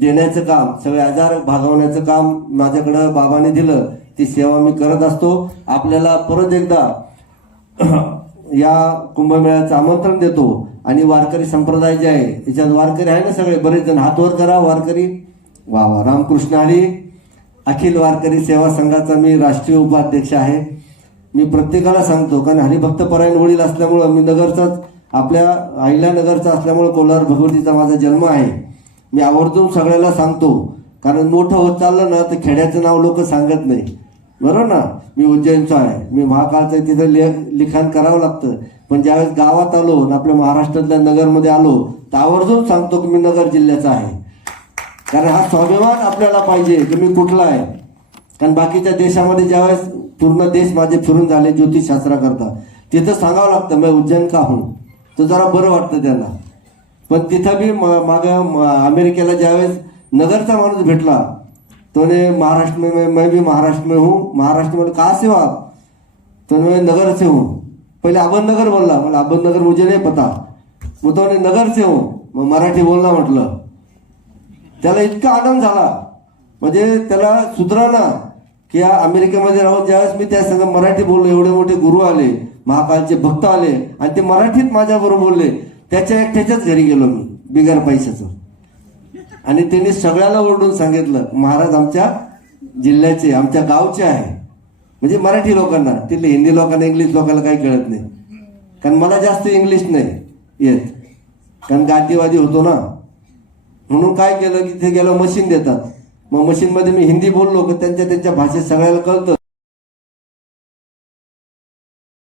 देण्याचं काम, सगळे आजार भागवण्याचं काम माझ्याकडं बाबाने दिलं, ती सेवा मी करत असतो. आपल्याला परत एकदा या कुंभमेळ्याचं आमंत्रण देतो. आणि वारकरी संप्रदाय जे आहे याच्यात वारकरी आहे ना सगळे, बरेच जण हात वर करा वारकरी. वा वा, रामकृष्ण हरी. अखिल वारकरी सेवा संघाचा मी राष्ट्रीय उपाध्यक्ष आहे. मी प्रत्येकाला सांगतो, कारण हरिभक्त परायण वडील असल्यामुळं, मी नगरचाच, आपल्या आईला नगरचा असल्यामुळं कोलार भगवतीचा माझा जन्म आहे. मी आवर्जून सगळ्याला सांगतो, कारण मोठं होत चाललं ना तर खेड्याचं नाव लोक सांगत नाही, बरोबर ना. मी उज्जैनचा आहे, मी महाकाळचं, तिथं लिखाण करावं लागतं. पण ज्यावेळेस गावात आलो आणि आपल्या महाराष्ट्रातल्या नगरमध्ये आलो तर आवर्जून सांगतो की मी नगर जिल्ह्याचा आहे. कारण हा स्वाभिमान आपल्याला पाहिजे की मी कुठला आहे. कारण बाकीच्या देशामध्ये ज्यावेळेस पूर्ण देश माझे फिरून झाले ज्योतिषशास्त्राकरता, तिथं सांगावं लागतं मी उज्जैन का हूं, तर जरा बरं वाटतं त्यांना. पण तिथं बी मागं अमेरिकेला ज्यावेळेस नगरचा माणूस भेटला तो ने महाराष्ट्र में, मैं भी महाराष्ट्र में हूँ. महाराष्ट्र में कहाँ से हो आप, तो मैं नगर से हूँ. पहले अहमदनगर बोलला, मला अहमदनगर मुझे नहीं पता. मग तो नगर से हूँ, मग मराठी बोलला म्हटलं. त्याला इतका आनंद झाला, म्हणजे त्याला सुधराना की या अमेरिकेमध्ये राहून ज्यावेळेस मी त्या संग मराठी बोललो, एवढे मोठे गुरु आले, महाकालचे भक्त आले आणि ते मराठीत माझ्याबरोबर बोलले. त्याच्या एकट्याच्याच घरी गेलो मी बिगर पैशाचं, आणि त्यांनी सगळ्याला ओरडून सांगितलं महाराज आमच्या जिल्ह्याचे, आमच्या गावचे आहे. म्हणजे मराठी लोकांना, तिथले हिंदी लोकांना, इंग्लिश लोकांना काही कळत नाही. कारण मला जास्त इंग्लिश नाही येत, कारण गादीवादी होतो ना. म्हणून काय केलं की तिथे गेलो मशीन देतात, मग मशीनमध्ये मी हिंदी बोललो की त्यांच्या भाषेत सगळ्याला कळतं.